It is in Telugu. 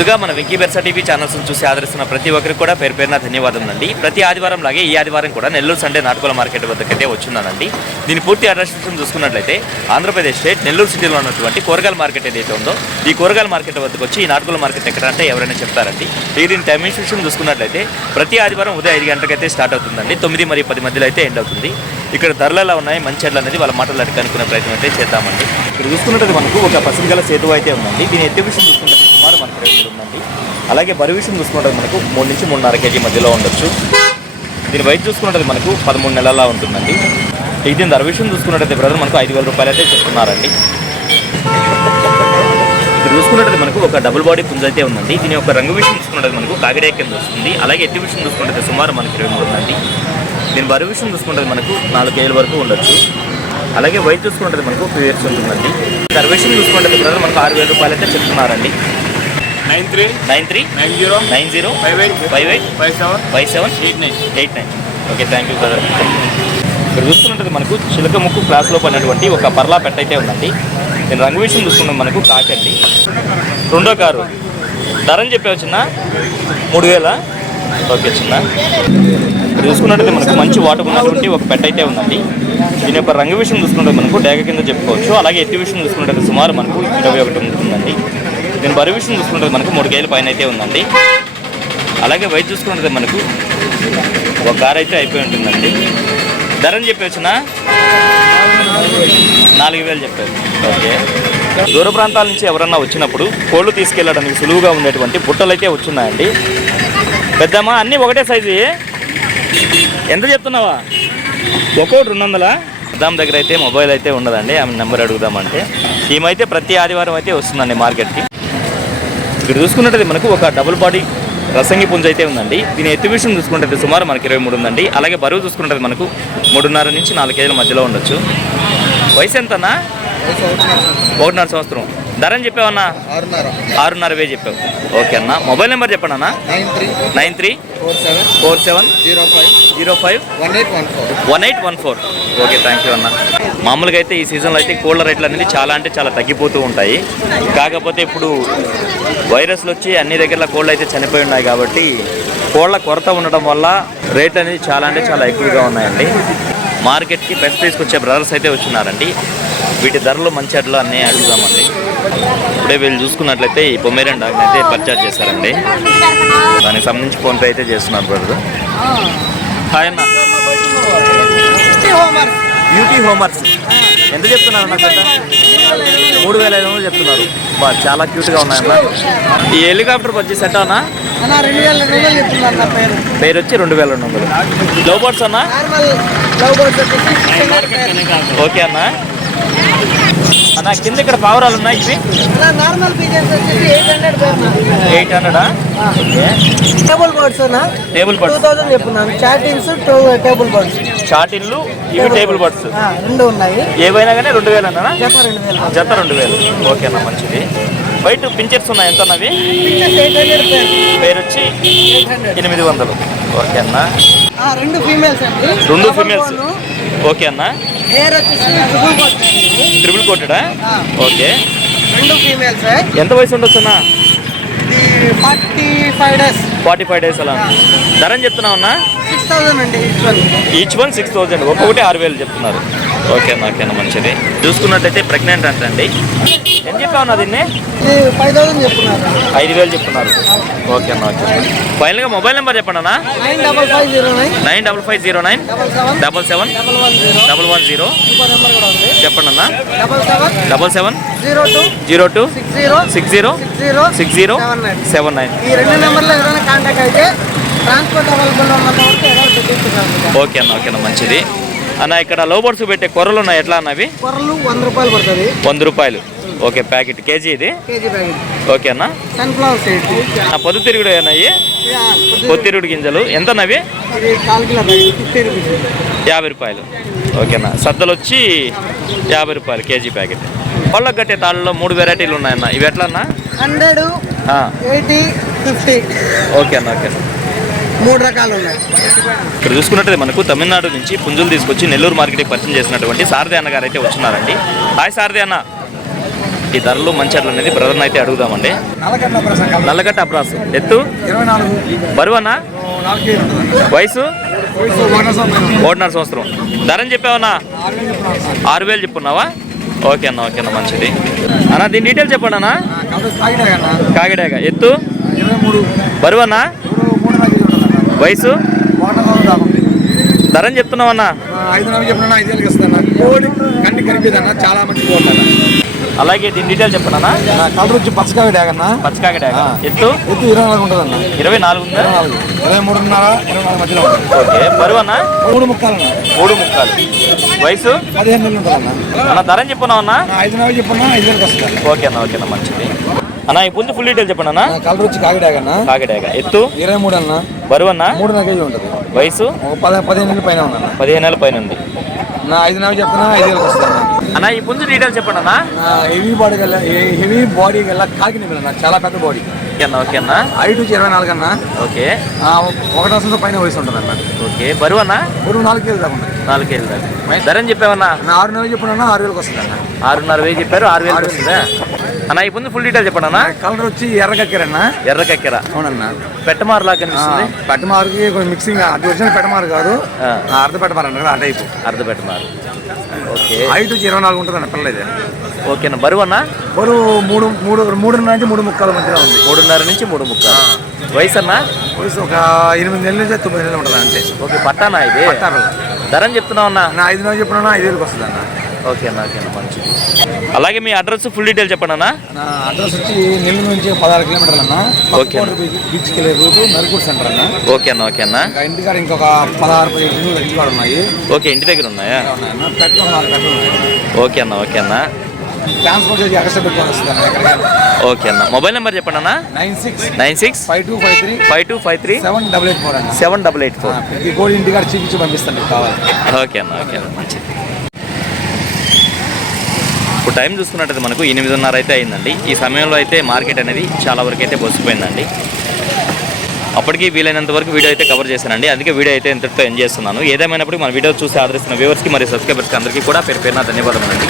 ముందుగా మన వెంకీ బెర్సా టీవీ ఛానల్స్ చూసి ఆదరిస్తున్న ప్రతి ఒక్కరికి కూడా పేరు పేరున ధన్యవాదములండి. ప్రతి ఆదివారం లాగే ఈ ఆదివారం కూడా నెల్లూరు సండే నాటుకోల మార్కెట్ వద్దకైతే వచ్చున్నానండి. దీని పూర్తి అడ్రస్ చూసుకున్నట్లయితే ఆంధ్రప్రదేశ్ స్టేట్ నెల్లూరు సిటీలో ఉన్నటువంటి కూరగాయల మార్కెట్ ఏదైతే ఉందో ఈ కూరగాయల మార్కెట్ వద్దకు వచ్చి ఈ నాటుకోల మార్కెట్ ఎక్కడంటే ఎవరైనా చెప్తారండి. దీని టైమింగ్ విషయం చూసుకున్నట్లయితే ప్రతి ఆదివారం ఉదయం 5 గంటలకైతే స్టార్ట్ అవుతుందండి. 9 మరియు 10 మధ్యలో అయితే ఎండ్ అవుతుంది. ఇక్కడ ధరలు ఎలా ఉన్నాయి, మంచి ఎడ్లు అనేది వాళ్ళ మాటలు అడిగి కనుక్కునే ప్రయత్నం అయితే చేద్దామండి. ఇక్కడ చూసుకున్నట్టు మనకు ఒక పసిగల సేతు అయితే ఉందండి. దీని ఎత్తు విషయం చూసుకుంటే సుమారు మనకు 2 ఉందండి. అలాగే బరువు విషయం చూసుకుంటే మనకు 3 నుంచి 3.5 కేజీ మధ్యలో ఉండొచ్చు. దీని వయసు చూసుకున్నట్టు మనకు 13 నెలలా ఉంటుందండి. దీని ధర విషయం చూసుకున్నట్టయితే బ్రదర్ మనకు 5,000 రూపాయలు అయితే చెప్తున్నారండి. ఇక్కడ చూసుకున్నట్టు మనకు ఒక డబుల్ బాడీ పుంజ అయితే ఉందండి. దీని యొక్క రంగు విషయం చూసుకున్నట్టు మనకు కాకిడే కింద వస్తుంది. అలాగే ఎత్తు విషయం చూసుకున్నట్టయితే సుమారు మనకు 23 ఉందండి. దీని బరువు విషయం చూసుకుంటే మనకు 4 కేజీల వరకు ఉండొచ్చు. అలాగే వయసు చూసుకుంటే మనకు 2 ఇయర్స్ ఉంటుందండి. ధర విషయం చూసుకుంటే బ్రదర్ మనకు 6,000 రూపాయలు అయితే చెప్తున్నారండి. 939058575789. Okay, thank you brother. ఇక్కడ చూసుకున్నట్టు మనకు చిలక ముక్కు క్లాస్లో పడినటువంటి ఒక పర్లా పెట్ట అయితే ఉందండి. నేను రంగు విషయం చూసుకుంటే మనకు కాకండి. 2వ కారు ధరని చెప్పవచ్చున్న 3,000. ఓకే చిన్న. ఇక్కడ చూసుకున్నట్టయితే మనకు మంచి వాటర్ ఉన్నటువంటి ఒక పెట్ట అయితే ఉందండి. దీని యొక్క రంగు విషయం చూసుకుంటే మనకు డేగ కింద చెప్పుకోవచ్చు. అలాగే ఎత్తు విషయం చూసుకుంటే సుమారు మనకు 21 ఉంటుందండి. దీని బరువు విషయం చూసుకుంటే మనకు 3 కేజీల పైన అయితే ఉందండి. అలాగే వయసు చూసుకుంటే మనకు ఒక కారు అయితే అయిపోయి ఉంటుందండి. ధరని చెప్పవచ్చున 4,000 చెప్పారు. ఓకే. దూర ప్రాంతాల నుంచి ఎవరన్నా వచ్చినప్పుడు కోళ్ళు తీసుకెళ్ళడానికి సులువుగా ఉండేటువంటి బుట్టలు అయితే వచ్చున్నాయండి. పెద్దమ్మా అన్నీ ఒకటే సైజు. ఎంత చెప్తున్నావా? ఒక్కోటి 200. పెద్దమ్మ దగ్గర అయితే మొబైల్ అయితే ఉండదండి. ఆమె నెంబర్ అడుగుదామంటే ఈమైతే ప్రతి ఆదివారం అయితే వస్తుందండి మార్కెట్కి. ఇక్కడ చూసుకున్నట్టయితే మనకు ఒక డబుల్ బాడీ రసంగి పుంజ అయితే ఉందండి. దీని ఎత్తు విషయం చూసుకుంటే సుమారు మనకి 23 ఉందండి. అలాగే బరువు చూసుకుంటే మనకు 3.5 నుంచి 4 కేజీల మధ్యలో ఉండొచ్చు. వయసు ఎంతన్నా? 1.5 సంవత్సరం. ధరని చెప్పావన్నా? 6,500 చెప్పావు. ఓకే అన్న. మొబైల్ నెంబర్ చెప్పండి అన్న. 9347051814. ఓకే, థ్యాంక్ యూ అన్న. మామూలుగా అయితే ఈ సీజన్లో అయితే కోళ్ళ రేట్లు అనేది చాలా అంటే చాలా తగ్గిపోతూ ఉంటాయి. కాకపోతే ఇప్పుడు వైరస్లు వచ్చి అన్ని దగ్గర కోళ్ళు అయితే చనిపోయి ఉన్నాయి కాబట్టి కోళ్ళ కొరత ఉండడం వల్ల రేట్లు అనేది చాలా అంటే చాలా ఎక్కువగా ఉన్నాయండి. మార్కెట్కి పెస్ట్ తీసుకొచ్చే బ్రదర్స్ అయితే వచ్చినారండి. వీటి ధరలు మంచి అడ్లు అన్నీ అడుగుదామండి. ఇప్పుడే వీళ్ళు చూసుకున్నట్లయితే ఈ పొమేరియన్ డాగ్ని అయితే పర్చేజ్ చేస్తారండి. దానికి సంబంధించి ఫోన్పే అయితే చేస్తున్నారు బ్రదర్. హాయ్ అన్న. బ్యూటీ హోమర్స్ ఎంత చెప్తున్నారు అన్న? 3,500 చెప్తున్నారు. చాలా క్యూట్గా ఉన్నాయన్న. ఈ హెలికాప్టర్ వచ్చేసి ఎట్టా అన్న? పేరు వచ్చి 2,200. లవ్ బర్డ్స్ అన్న? ఓకే అన్న. అన్న కింద ఇక్కడ పావురాలు ఉన్నాయి. ఇవి 800. టేబుల్ బర్డ్స్ టేబుల్ బర్డ్స్ 2000 చెప్తున్నాను. చాటిన్స్ టేబుల్ బర్డ్స్. చాటిన్లు ఇవి టేబుల్ బర్డ్స్ 2 ఉన్నాయి. ఏవైనా కానీ 2,000 అన్న? జత 2,000. ఓకే అన్న, మంచిది. వైట్ పించర్స్ ఉన్నాయి. ఎంత అన్నవి? పేరు వచ్చి 800. ఓకే అన్న. 2 ఫీమేల్స్ అండి. 2 ఫీమేల్స్. ఓకే అన్న. ట్రిపుల్ కోటెడా? ఓకే. 2 ఫీమేల్స్. ఎంత వయసు ఉండొచ్చు అన్న? 45 days అలా. ధరని చెప్తున్నావు అన్న? 6,000 అండి. Each one 6,000. ఒక్కొక్కటి 6,000 చెప్తున్నారు. ఓకే అన్న, ఓకేనా, మంచిది. చూసుకున్నట్టయితే ప్రెగ్నెంట్ అంటండి. ఏం చెప్పావు అన్న దీన్ని? 5,000 చెప్తున్నారు. 5,000 చెప్తున్నారు. ఓకే అన్న, ఓకే. ఫైనల్గా మొబైల్ నెంబర్ చెప్పండి అన్న. 95509771110 చెప్పండి అన్న. 7702606079. ఈ 2 నెంబర్లో ఏదైనా కాంటాక్ట్ అయితే ట్రాన్స్పోర్ట్ అవైలబుల్ ఉన్నంత వరకు ఓకే అన్న, ఓకేనా, మంచిది అన్న. ఇక్కడ లవ్ బర్డ్స్ పెట్టే కొర్రలు ఉన్నాయి. ఎట్లా అన్నవి? కొర్రలు 100 రూపాయలు పడుతుంది. 100 రూపాయలు. ఓకే, ప్యాకెట్ కేజీ ఇది? KG packet. ఓకే అన్న. Sunflower seeds. పొద్దుతిరుగుడు అన్నవి? పొద్దుతిరుగుడు గింజలు ఎంత అన్నవి? 4 కిలో 50 రూపాయలు. ఓకేనా. సద్దలు వచ్చి 50 రూపాయలు కేజీ ప్యాకెట్. పళ్ళకు కట్టే తాళ్ళలో 3 వెరైటీలు ఉన్నాయన్న. ఇవి ఎట్లా అన్న? 100, 80, 50. ఓకే అన్న, ఓకే. 3 రకాలు ఉన్నాయి. ఇక్కడ చూసుకున్నట్టు మనకు తమిళనాడు నుంచి పుంజులు తీసుకొచ్చి నెల్లూరు మార్కెట్కి పరిచయం చేసినటువంటి సారథి అన్న గారు అయితే వచ్చినారండి. హాయ్ సారథి అన్న. ఈ ధరలు మంచి అడ్లు అనేది బ్రదర్ని అయితే అడుగుదామండి. నల్లగట్ట అబ్రాస్ ఎత్తు 24 బరువు అన్న 4 కేజీలు ఉంటుంది. వయసు వయసు 1.5 సంవత్సరం. ధరని చెప్పావన్నా 6,000 చెప్పున్నావా? ఓకే అన్న మంచిది అన్న. దీని డీటెయిల్స్ చెప్పండి అన్న. కాకిడాక ఎత్తు 23 బరువు అన్న 3 కేజీలు ఉంటుంది. వయసు 1.5 సంవత్సరం. ధరని చెప్తున్నావన్నా 5,000 చెప్పినా 5,000 ఇస్తాను. కోడి కంటి కనిపిదన్న చాలా మంచి కోడి. అలాగే దీని డీటెయిల్స్ చెప్పండి అన్న. కలర్ వచ్చి పచ్చకాయ డాగన్న. పచ్చకాకి డాక ఎత్తు 24 ఉంటుందన్న. 24 ఉందా? 23.5 24 మధ్యలో ఉంటుంది. ఓకే బరువు అన్న 3 ముక్కాలన్న. 3 ముక్కాలు. వయసు 15 నెలలు ఉంటుందన్న. అన్న ధరని చెప్పున్నావు అన్న. 5,000 చెప్పినా 5,000 వస్తుంది. ఓకే అన్న మంచిది అన్న. ఈ పుంజు ఫుల్ డీటెయిల్ చెప్పండి అన్న. కలర్ వచ్చి కాకిడాగన్న. కాకిడాక ఎత్తు 23 అన్న. బరువు అన్న 3 కేజీలు ఉంటుంది. వయసు 15 నెలల పైన ఉందన్న. 15 నెలల పైన ఉంది. 5,000 చెప్తున్నా 5,000 వస్తుంది అన్న. ఈ పుంజు డీటెయిల్స్ చెప్పండి అన్న. హెవీ బాడీ గల కాకి నిమిలన్న. చాలా పెద్ద బాడీ. ఓకే అన్న. హైట్ వచ్చి 24 అన్న. ఓకే 1 సంవత్సరం పైన వయసు ఉంటుంది అన్న. ఓకే బరువు అన్న 4 కేజీలు దాకా ఉంటుంది. 4 కేజీలు దాకా. ధరని చెప్పావన్నా 6,000 చెప్పినా 6,000 వస్తుంది అన్న. 6,500 చెప్పారు. 6,000 వస్తుందా అన్న. ఈ పుంజు ఫుల్ డీటెయిల్ చెప్పండి అన్న. కలర్ వచ్చి ఎర్రకక్కెరన్న. ఎర్ర కక్కెర అవునన్న. పెట్టమారు లాగా కనిపిస్తుంది. పెట్టమారుకి కొంచెం మిక్సింగ్. అది వచ్చిన పెట్టమారు కాదు, అర్ధ పెట్టమారు అంటారు కదా, ఆ టైపు. అర్ధ పెట్టమారు. ఓకే హైట్ వచ్చి 24 ఉంటుంది అన్న పిల్ల ఇది. ఓకేనా. బరువు అన్న బరువు 3.5 నుంచి 3 ముక్కాల మధ్యలో ఉంది. 3.5 నుంచి 3 ముక్కాలు. వయసు అన్న వయసు ఒక 8 నెలల నుంచి 9 నెలలు ఉంటుంది అంతే. ఓకే పట్టానా ఇది. ధరని చెప్తున్నావు అన్న. 5,000 చెప్పినా 5,000 వస్తుంది అన్న. ఓకేనా మంచిది. అలాగే మీ అడ్రస్ ఫుల్ డీటెయిల్ చెప్పండి అన్న. నా అడ్రస్ వచ్చి నెల్లూరు నుంచి 16 కిలోమీటర్లు అన్న. ఓకే బీచ్కి వెళ్ళే రూటు నరుకూరు సెంటర్ అన్న. ఓకే అన్న. ఇంకా ఇంటికాడ ఇంకొక 16-17 కిలోమీటర్లు ఇంటికాడ ఉన్నాయి. ఓకే ఇంటి దగ్గర ఉన్నాయా? పెట్రోల్ 4 పెట్రోల్ ఉన్నాయి. ఓకే అన్న. ట్రాన్స్పోర్ట్ చేసి ఎక్స్ట్రా పెట్టుకొని వస్తుంది అన్న ఎక్కడికైనా. ఓకే అన్న. మొబైల్ నెంబర్ చెప్పండి అన్న. 96 5253 788 అన్న. 784. ఈ కోడి ఇంటికాడ చూపించి పంపిస్తాను కావాలి. ఓకే అన్న మంచిది. ఇప్పుడు టైం చూసుకున్నట్టయితే మనకు 8:30 అయితే అయిందండి. ఈ సమయంలో అయితే మార్కెట్ అనేది చాలా వరకు అయితే బొసిపోయిందండి. అప్పటికి వీలైనంత వరకు వీడియో అయితే కవర్ చేశానండి. అందుకే వీడియో అయితే ఎంతటితో ఎంజాయ్ చేస్తున్నాను. ఏదేమైనప్పుడు మన వీడియో చూసి ఆదరిస్తున్న వ్యూవర్స్కి మరియు సబ్స్క్రైబర్స్కి అందరికీ కూడా పేరు పేరున ధన్యవాదాలు అండి.